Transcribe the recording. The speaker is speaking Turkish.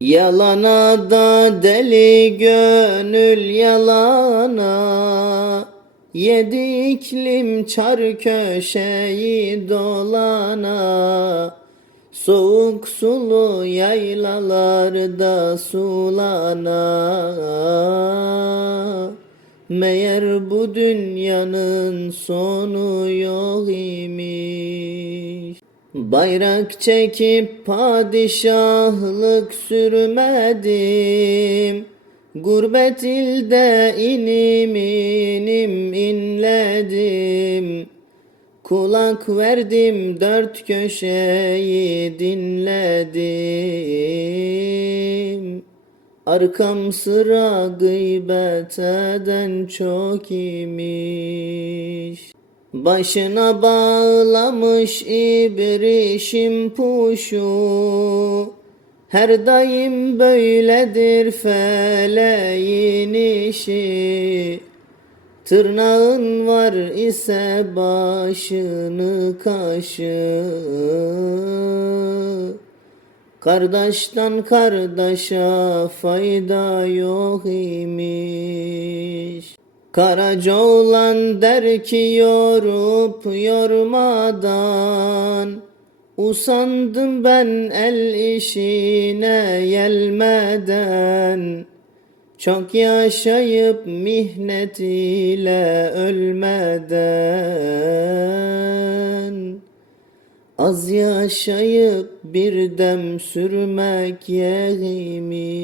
Yalana da deli gönül yalana. Yedi iklim çar köşeyi dolana. Soğuk sulu yaylalarda sulana. Meğer bu dünyanın sonu yok imiş Bayrak çekip padişahlık sürmedim. Gurbet ilde inim inim inledim. Kulak verdim dört köşeyi dinledim. Arkam sıra gıybet eden çok imiş Başına bağlamış ibrişim puşu. Her daim böyledir feleğin işi. Tırnağın var ise başını kaşı. Kardeşten kardeşa fayda yok imiş Karaca oğlan der ki yorup yormadan Usandım ben el işine gelmeden Çok yaşayıp mihnet ile ölmeden. Az yaşayıp bir dem sürmek yeğmiş